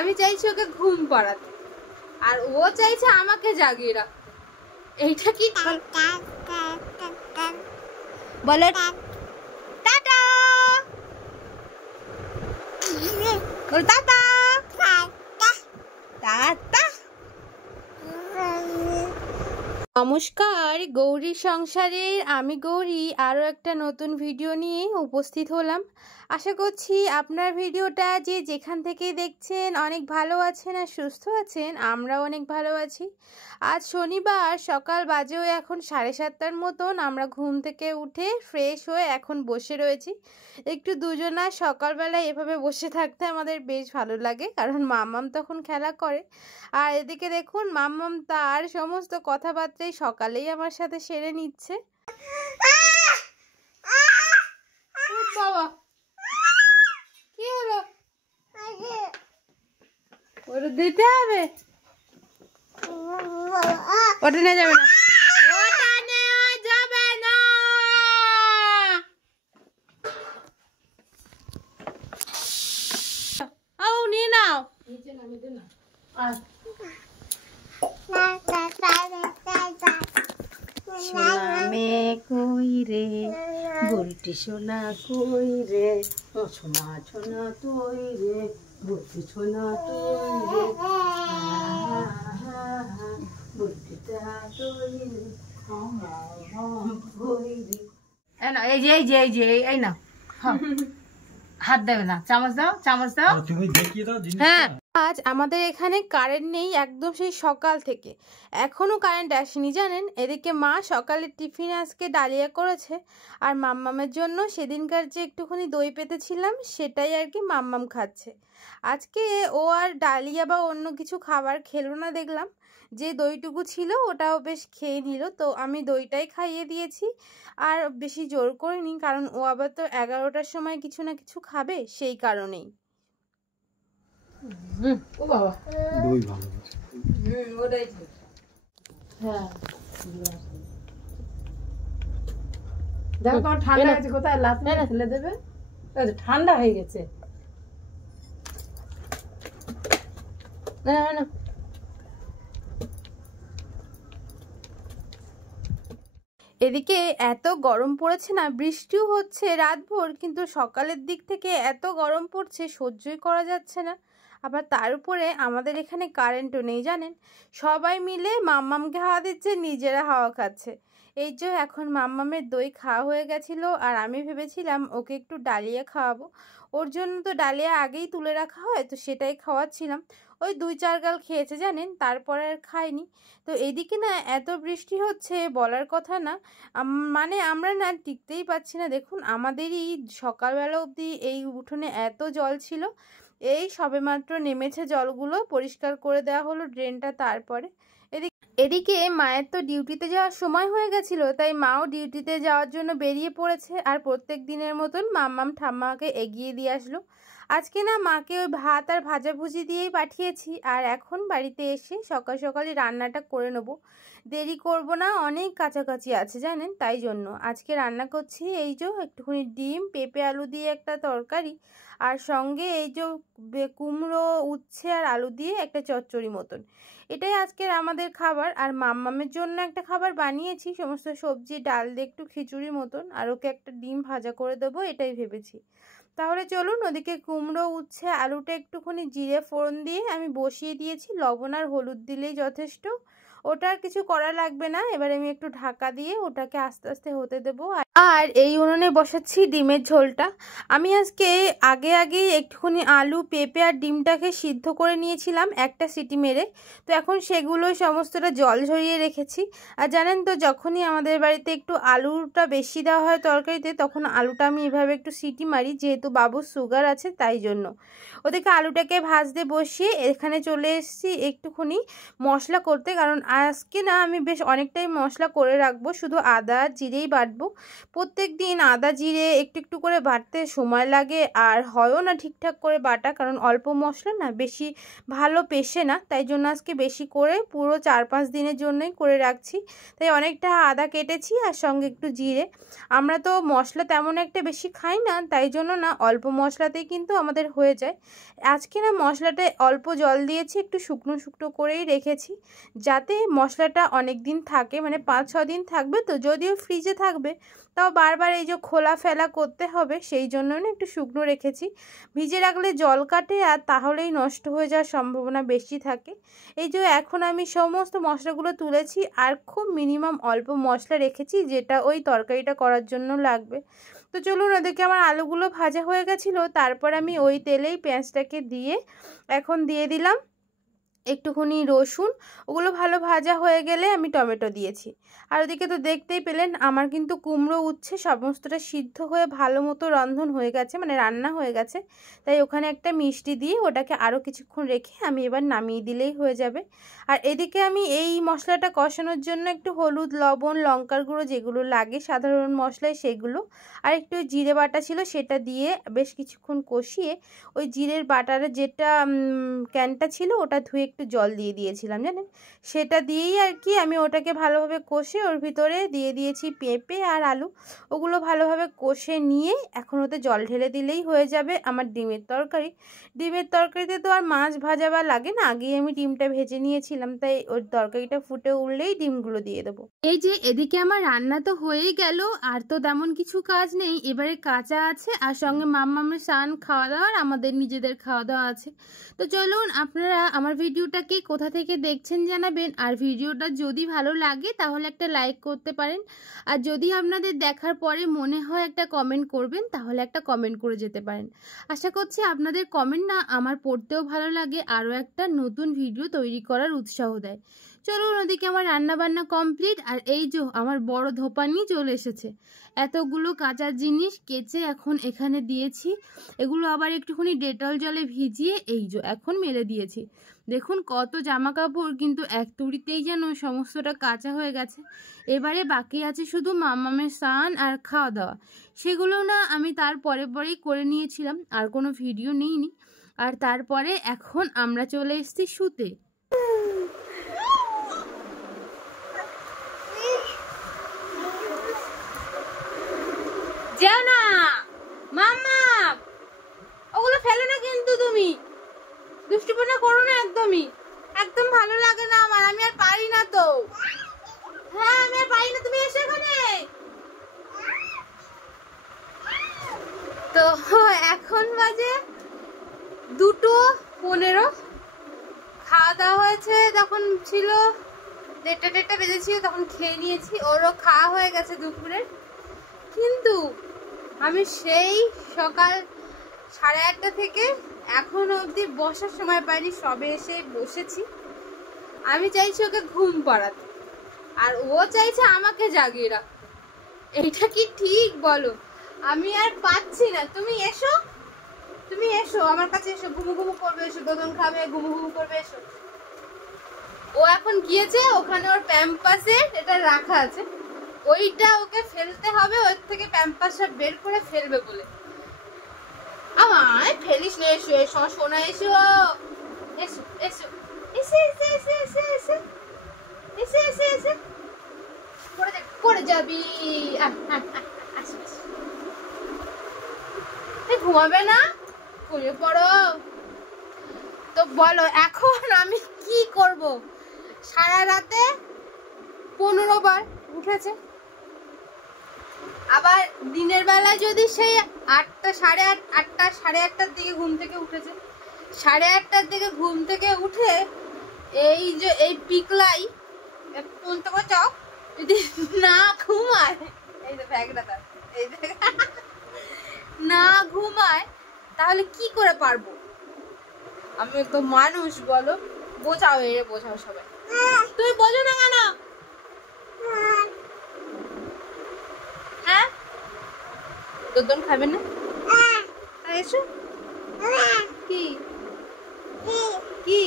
আমি চাইছি ওকে ঘুম পাড়াতে, আর ও চাইছে আমাকে জাগিয়ে রাখতে। এইটা কি বলো? টাটা বল, টাটা টাটা। নমস্কার, গৌরীর সংসারের আমি গৌরী আরও একটা নতুন ভিডিও নিয়ে উপস্থিত হলাম। আশা করছি আপনার ভিডিওটা যে যেখান থেকে দেখছেন অনেক ভালো আছেন আর সুস্থ আছেন। আমরাও অনেক ভালো আছি। আজ শনিবার, সকাল বাজেও এখন 7:30টার মতন। আমরা ঘুম থেকে উঠে ফ্রেশ হয়ে এখন বসে রয়েছি। একটু দুজনা সকালবেলায় এভাবে বসে থাকতে আমাদের বেশ ভালো লাগে, কারণ মাম্মাম তখন খেলা করে। আর এদিকে দেখুন, মাম্মাম তার সমস্ত কথাবার্তাই সকালেই আমার সাথে সেরে নিচ্ছে। বাবা, কি হলো? ওটা দিতে হবে, ওটা নিয়ে যাবে না, ওটা নেওয়া যাবে না। ও নিয়ে নাও। সোনা মে কই রে, বলটি সোনা কই রে, সোনা সোনা তুই রে, বলটি সোনা তুই রে, বলটিটা তুই রে, এই যে এই যে এই যে এই না, হাত দেবে না, চামচ দাও, চামচ দাও, তুমি দেখিয়ে দাও। হ্যাঁ, আজ আমাদের এখানে কারেন্ট নেই একদম, সেই সকাল থেকে এখনো কারেন্ট আসেনি জানেন। এদিকে মা সকালে টিফিন আজকে ডালিয়া করেছে, আর মাম্মামের জন্য সেদিনকার যে একটুখানি দই পেতেছিলাম সেটাই আর কি মাম্মাম খাচ্ছে। আজকে ও আর ডালিয়া বা অন্য কিছু খাবার খেলো না দেখলাম, যে দইটুকু ছিল ওটাও বেশ খেয়ে নিল। তো আমি দইটাই খাইয়ে দিয়েছি, আর বেশি জোর করিনি, কারণ ও আবার তো 11টার সময় কিছু না কিছু খাবে, সেই কারণেই। ও বাবা, দই ভালো আছে। ওটাই ঠিক। হ্যাঁ, দেখো ঠান্ডা আছে, কোথায় লাত মেরে ফেলে দেবে। ঠান্ডা হয়ে গেছে। না না, এদিকে এত গরম পড়েছে না, বৃষ্টিও হচ্ছে রাতভর, কিন্তু সকালের দিক থেকে এত গরম পড়ছে সহ্যই করা যাচ্ছে না। আবার তার উপরে আমাদের এখানে কারেন্টও নেই জানেন। সবাই মিলে মাম্মামকে হাওয়া দিচ্ছে, নিজেরা হাওয়া খাচ্ছে। এই যে এখন মাম্মামের দই খাওয়া হয়ে গেছিলো, আর আমি ভেবেছিলাম ওকে একটু ডালিয়া খাওয়াবো। ওর জন্য তো ডালিয়া আগেই তুলে রাখা হয়, তো সেটাই খাওয়াচ্ছিলাম। ওই 2-4 গাল খেয়েছে জানেন, তারপরে আর খায়নি। তো এইদিকে না এত বৃষ্টি হচ্ছে বলার কথা না, মানে আমরা না টিকতেই পাচ্ছি না। দেখুন, আমাদেরই সকালবেলা অবধি এই উঠোনে এত জল ছিল, এই সবেমাত্র নেমেছে জলগুলো, পরিষ্কার করে দেওয়া হলো ড্রেনটা। তারপরে এদিকে মায়ের তো ডিউটিতে যাওয়ার সময় হয়ে গেছিলো, তাই মাও ডিউটিতে যাওয়ার জন্য বেরিয়ে পড়েছে। আর প্রত্যেক দিনের মতন মাম্মাম ঠাম্মাকে এগিয়ে দিয়ে আসলো। আজকে না মাকে ওই ভাত আর ভাজাভুজি দিয়েই পাঠিয়েছি, আর এখন বাড়িতে এসে সকাল সকালই রান্নাটা করে নেবো। দেরি করব না, অনেক কাছাকাছি আছে জানেন, তাই জন্য আজকে রান্না করছি এই যে একটুখানি ডিম, পেঁপে আলু দিয়ে একটা তরকারি, আর সঙ্গে এই যে কুমড়ো, উচ্ছে আর আলু দিয়ে একটা চচ্চড়ি মতন। এটাই আজকের আমাদের খাবার। আর মাম্মামের জন্য একটা খাবার বানিয়েছি, সমস্ত সবজি ডাল দিয়ে একটু খিচুড়ি মতন, আর ওকে একটা ডিম ভাজা করে দেবো, এটাই ভেবেছি। তাহলে চলুন, ওদিকে কুমড়ো, উচ্ছে, আলুটা একটুখানি জিরে ফোড়ন দিয়ে আমি বসিয়ে দিয়েছি। লবণ আর হলুদ দিলেই যথেষ্ট, ওটা আর কিছু করা লাগবে না। এবার আমি একটু ঢাকা দিয়ে ওটাকে আস্তে আস্তে হতে দেবো। আর এই উনুনে বসাচ্ছি ডিমের ঝোলটা। আমি আজকে আগে একটুখানি আলু, পেঁপে আর ডিমটাকে সিদ্ধ করে নিয়েছিলাম একটা সিটি মেরে। তো এখন সেগুলো সমস্তটা জল ঝরিয়ে রেখেছি। আর জানেন তো, যখনই আমাদের বাড়িতে একটু আলুটা বেশি দেওয়া হয় তরকারিতে, তখন আলুটা আমি এভাবে একটু সিটি মারি, যেহেতু বাবুর সুগার আছে তাই জন্য। ওদিকে আলুটাকে ভাজতে বসিয়ে এখানে চলে এসেছি একটুখানি মশলা করতে, কারণ আজকে না আমি বেশ অনেকটাই মশলা করে রাখবো, শুধু আদা জিরেই বাটবো। প্রত্যেক দিন আদা জিরে একটু একটু করে বাটতে সময় লাগে, আর হয়ও না ঠিকঠাক করে বাটা, কারণ অল্প মশলা না বেশি ভালো পেশে না। তাই জন্য আজকে বেশি করে পুরো 4-5 দিনের জন্যই করে রাখছি। তাই অনেকটা আদা কেটেছি আর সঙ্গে একটু জিরে। আমরা তো মশলা তেমন একটা বেশি খাই না, তাই জন্য না অল্প মশলাতেই কিন্তু আমাদের হয়ে যায়। আজকে না মশলাটা অল্প জল দিয়েছি, একটু শুকনো শুকনো করেই রেখেছি, যাতে মশলাটা অনেক দিন থাকে, মানে 5-6 দিন থাকবে। তো যদিও ফ্রিজে থাকবে, তাও বারবার এই যে খোলা ফেলা করতে হবে, সেই জন্য না একটু শুকনো রেখেছি। ভিজে রাখলে জল কাটে আর তাহলেই নষ্ট হয়ে যাওয়ার সম্ভাবনা বেশি থাকে। এই যে এখন আমি সমস্ত মশলাগুলো তুলেছি, আর খুব মিনিমাম অল্প মশলা রেখেছি, যেটা ওই তরকারিটা করার জন্য লাগবে। তো চলুন, ওদিকে আমার আলুগুলো ভাজা হয়ে গেছিলো, তারপর আমি ওই তেলেই পেঁয়াজটাকে দিয়ে এখন দিয়ে দিলাম একটুখানি রসুন। ওগুলো ভালো ভাজা হয়ে গেলে আমি টমেটো দিয়েছি। আর ওদিকে তো দেখতেই পেলেন আমার কিন্তু কুমড়ো উচ্ছে সমস্তটা সিদ্ধ হয়ে ভালো মতো রন্ধন হয়ে গেছে, মানে রান্না হয়ে গেছে। তাই ওখানে একটা মিষ্টি দিয়ে ওটাকে আরও কিছুক্ষণ রেখে আমি এবার নামিয়ে দিলেই হয়ে যাবে। আর এদিকে আমি এই মশলাটা কষানোর জন্য একটু হলুদ, লবণ, লঙ্কার গুঁড়ো যেগুলো লাগে সাধারণ মশলায় সেগুলো, আর একটু জিরে বাটা ছিল সেটা দিয়ে বেশ কিছুক্ষণ কষিয়ে ওই জিরের বাটারের যেটা ক্যানটা ছিল ওটা ধুয়ে একটু জল দিয়ে দিয়েছিলাম জানেন, সেটা দিয়েই আর কি আমি ওটাকে ভালোভাবে কষে ওর ভিতরে দিয়ে দিয়েছি পেঁপে আর আলু। ওগুলো ভালোভাবে কষে নিয়ে এখন ওতে জল ঢেলে দিলেই হয়ে যাবে আমার ডিমের তরকারি। ডিমের তরকারিতে তো আর মাছ ভাজা বা লাগে না, আগেই আমি ডিমটা ভেজে নিয়েছিলাম, তাই ওর তরকারিটা ফুটে উঠলেই ডিমগুলো দিয়ে দেবো। এই যে এদিকে আমার রান্না তো হয়েই গেল, আর তো তেমন কিছু কাজ নেই, এবারে কাঁচা আছে আর সঙ্গে মাম্মামের স্নান, খাওয়া দাওয়া, আমাদের নিজেদের খাওয়া দাওয়া আছে। তো চলুন, আপনারা আমার ভিডিওটাকে কোথা থেকে দেখছেন জানাবেন, আর ভিডিওটা যদি ভালো লাগে তাহলে একটা লাইক করতে পারেন, আর যদি আপনাদের দেখার পরে মনে হয় একটা কমেন্ট করবেন তাহলে একটা কমেন্ট করে যেতে পারেন। আশা করছি আপনাদের কমেন্ট না আমার পড়তেও ভালো লাগে, আরও একটা নতুন ভিডিও তৈরি করার উৎসাহ দেয়। চলুন, ওদিকে আমার রান্না বান্না কমপ্লিট, আর এই যে আমার বড় ধোপানি চলে এসেছে। এতগুলো কাঁচা জিনিস কেচে এখন এখানে দিয়েছি, এগুলো আবার একটুখানি ডেটল জলে ভিজিয়ে এই যে এখন মেলে দিয়েছি। দেখুন কত জামা কাপড়, কিন্তু এক তুড়িতেই যেন সমস্তটা কাঁচা হয়ে গেছে। এবারে বাকি আছে শুধু মাম্মামের স্নান আর খাওয়া দাওয়া, সেগুলো না আমি তার পরেই করে নিয়েছিলাম, আর কোনো ভিডিও নিইনি। আর তারপরে এখন আমরা চলে এসেছি শুতে। যাও না মাম্মা, ওগুলো ফেলো না কিন্তু, তুমি দুষ্টুপনা করো না, একদম ভালো লাগে না আমার, আমি আর পারি না। তো হ্যাঁ আমি আর পারি না, তুমি এসো এখানে। তো এখন বাজে 2:15, খাওয়া দাওয়া হয়েছে, তখন ছিল 1:30 বেজেছিল, তখন খেয়ে নিয়েছি, ওরও খাওয়া হয়ে গেছে দুপুরের। কিন্তু আমি সেই সকাল 8:30 থেকে এখনো অবধি বসার সময় পাইনি, সবে এসে বসেছি। আমি চাইছি ওকে ঘুম পাড়াতে, আর ও চাইছে আমাকে জাগিয়ে রাখতে। এইটা কি ঠিক বলো? আমি আর পাচ্ছি না। তুমি এসো, তুমি এসো আমার কাছে, এসো, ঘুমু ঘুমু করবে, এসো, দোদন খাবে, ঘুমু ঘুমু করবে, এসো। ও এখন গিয়েছে, ওখানে ওর প্যাম্পাসের এটা রাখা আছে, ওইটা ওকে ফেলতে হবে, ওর থেকে প্যাম্পাসটা বের করে ফেলবে বলে। আমায় ফেলিস না, এসো এসো সোনা, এসো এসো এসো এসে এসে এসে এসে এসে এসে এসে এসে পড়ে যাবি। ঘুমাবে না, ঘুমিয়ে পড়ো। তো বলো এখন আমি কি করব? সারা রাতে 15 বার উঠেছে, আবার দিনের বেলায় যদি সেই 8টা, 8:30, 8:30টার দিকে ঘুম থেকে উঠেছে, 8:30টার দিকে ঘুম থেকে উঠে এই যে এই পিকলাই বলতে চাও, যদি না ঘুমায়, এই যে ব্যাগটা তার, এই যে না ঘুমায় তাহলে কি করে পারবো? আমি তো মানুষ, বলো, বোঝাও, এরে বোঝাও সবাই। তুমি বোঝো না কেন? হ্যাঁ, দোদন খাবে না? এসো। কি কি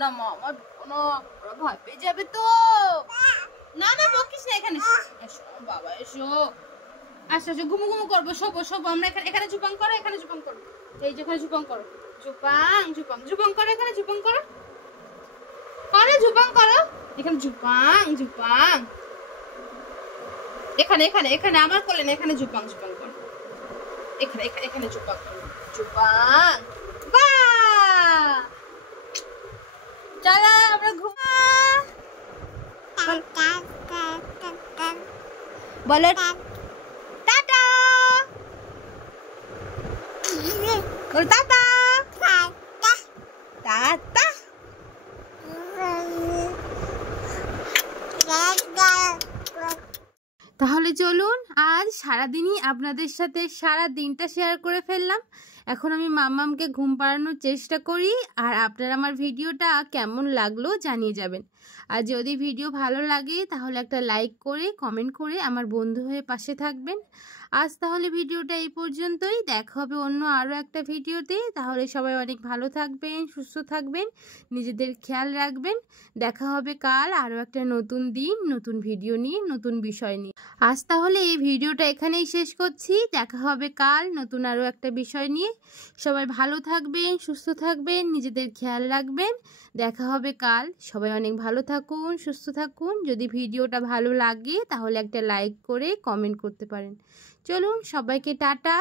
না মা, আমার ঢুকবো না, ওরা ভয় পেয়ে যাবে তো। না না বকিস না, এখানে এসো বাবা এসো। আচ্ছা আচ্ছা ঘুমু ঘুমু করবো, শোবো শোবো। আমরা এখানে এখানে ঝুপাং করো, এখানে ঝুপাং করো, এই যে এখানে ঝুপাং করো, ঝুপাং ঝুপাং ঝুপাং করো, এখানে ঝুপাং করো, করে ঝুপাং করো, এখানে ঝুপাং ঝুপাং, এখানে এখানে এখানে আমার কোলে না, এখানে ঝুপাং ঝুপাং করো, এখানে এখানে এখানে ঝুপাং করো, ঝুপাং। বাহ, চলো আমরা ঘুমা। বলো টাটা, বলো টাটা টাটা। তাহলে চলুন, আজ সারাদিনই আপনাদের সাথে সারা দিনটা শেয়ার করে ফেললাম। এখন আমি মাম্মামকে ঘুম পাড়ানোর চেষ্টা করি, আর আপনারা আমার ভিডিওটা কেমন লাগলো জানিয়ে যাবেন। আর যদি ভিডিও ভালো লাগে তাহলে একটা লাইক করে কমেন্ট করে আমার বন্ধু হয়ে পাশে থাকবেন। আজ তাহলে ভিডিওটা এই পর্যন্তই, দেখা হবে অন্য আরও একটা ভিডিওতে। তাহলে সবাই অনেক ভালো থাকবেন, সুস্থ থাকবেন, নিজেদের খেয়াল রাখবেন। দেখা হবে কাল আরও একটা নতুন দিন, নতুন ভিডিও নিয়ে, নতুন বিষয় নিয়ে। আজ তাহলে এই ভিডিওটা এখানেই শেষ করছি, দেখা হবে কাল নতুন আরও একটা বিষয় নিয়ে। সবাই ভালো থাকবেন, সুস্থ থাকবেন, নিজেদের খেয়াল রাখবেন। দেখা হবে কাল, সবাই অনেক ভালো থাকুন, সুস্থ থাকুন। যদি ভিডিওটা ভালো লাগে তাহলে একটা লাইক করে কমেন্ট করতে পারেন। চলুন, সবাইকে টাটা।